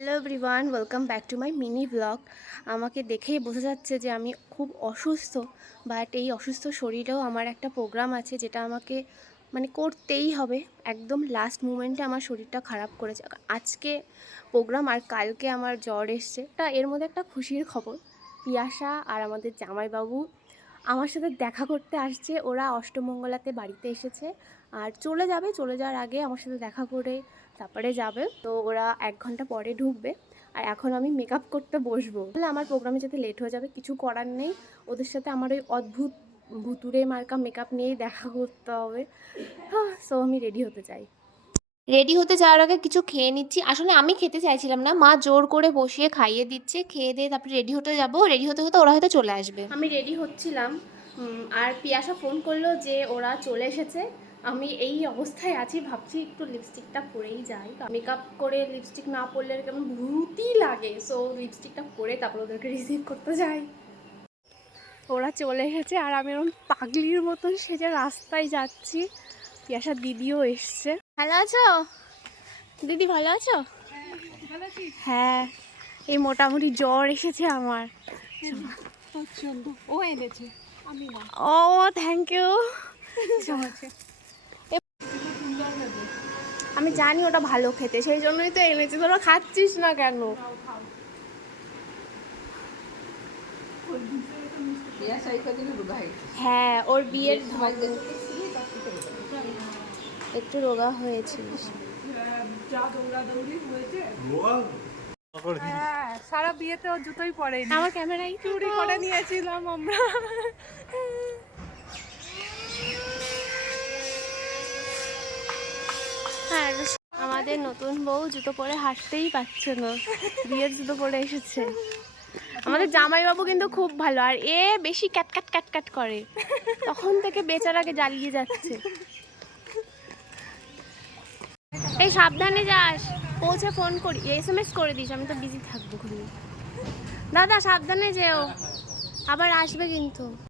Hello everyone, welcome back to my mini blog. আমাকে দেখেই বোঝা যাচ্ছে যে আমি খুব অসুস্থ, বাট এই অসুস্থ শরীরেও আমার একটা প্রোগ্রাম আছে যেটা আমাকে করতেই হবে। একদম লাস্ট মুমেন্টে আমার শরীরটা খারাপ করেছে আজকে প্রোগ্রাম, আর কালকে আমার জ্বর এসছে। এর মধ্যে একটা খুশির খবর, পিয়াসা আর আমাদের জামাইবাবু আমার সাথে দেখা করতে আসছে। ওরা অষ্টমঙ্গলাতে বাড়িতে এসেছে আর চলে যাবে। চলে যাওয়ার আগে আমার সাথে দেখা করে তারপরে যাবে। তো ওরা 1 ঘন্টা পরে ঢুকবে আর এখন আমি মেকআপ করতে বসবো। তাহলে আমার প্রোগ্রামে যাতে লেট হয়ে যাবে, কিছু করার নেই। ওদের সাথে আমার ওই অদ্ভুত ভুতুরে মার্কা মেকআপ নিয়েই দেখা করতে হবে। সো আমি রেডি হতে চাই। রেডি হতে যাওয়ার আগে কিছু খেয়ে নিচ্ছি। আসলে আমি খেতে চাইছিলাম না, মা জোর করে বসিয়ে খাইয়ে দিচ্ছে। খেয়ে দিয়ে তারপরে রেডি হতে যাবো। রেডি হতে হতে ওরা হয়তো চলে আসবে। আমি রেডি হচ্ছিলাম আর পিয়াসা ফোন করলো যে ওরা চলে এসেছে। আমি এই অবস্থায় আছি, ভাবছি একটু লিপস্টিকটা পরেই যাই। মেকআপ করে লিপস্টিক না পরলে কেমন ভূতই লাগে। সো লিপস্টিকটা পরে তারপর ওদেরকে রিসিভ করতে যাই। ওরা চলে এসেছে আর আমি এরকম পাগলির মতন সেজে রাস্তায় যাচ্ছি। পিয়াসার দিদিও এসছে। ভালো আছো দিদি? ভালো আছো? হ্যাঁ, এই মোটামুটি জ্বর এসেছে আমার। ও এনেছে, আমি না। ও থ্যাংক ইউ। আমি জানি ওটা ভালো খেতে, সেই জন্যই তো এনেছি। তোরা খাচ্ছিস না কেন? হ্যাঁ, ওর বিয়ের একটু রোগা হয়েছিল। হ্যাঁ, সারা বিয়েতে ও জুতোই পরেনি। আমার ক্যামেরাই চুরি করে নিয়েছিলাম আমরা। হ্যাঁ, আমাদের নতুন বউ জুতো পরে হাঁটতেই পারছে না, বিয়ের জুতো পরে এসেছে। আমাদের জামাইবাবু কিন্তু খুব ভালো, আর এ বেশি ক্যাটক্যাট ক্যাটক্যাট করে। তখন থেকে বেচারাকে জ্বালিয়ে যাচ্ছে। এই সাবধানে যাস, পৌঁছে ফোন করি, SMS করে দিস, আমি তো বিজি থাকবো খুবই। দাদা সাবধানে যেও, আবার আসবে কিন্তু।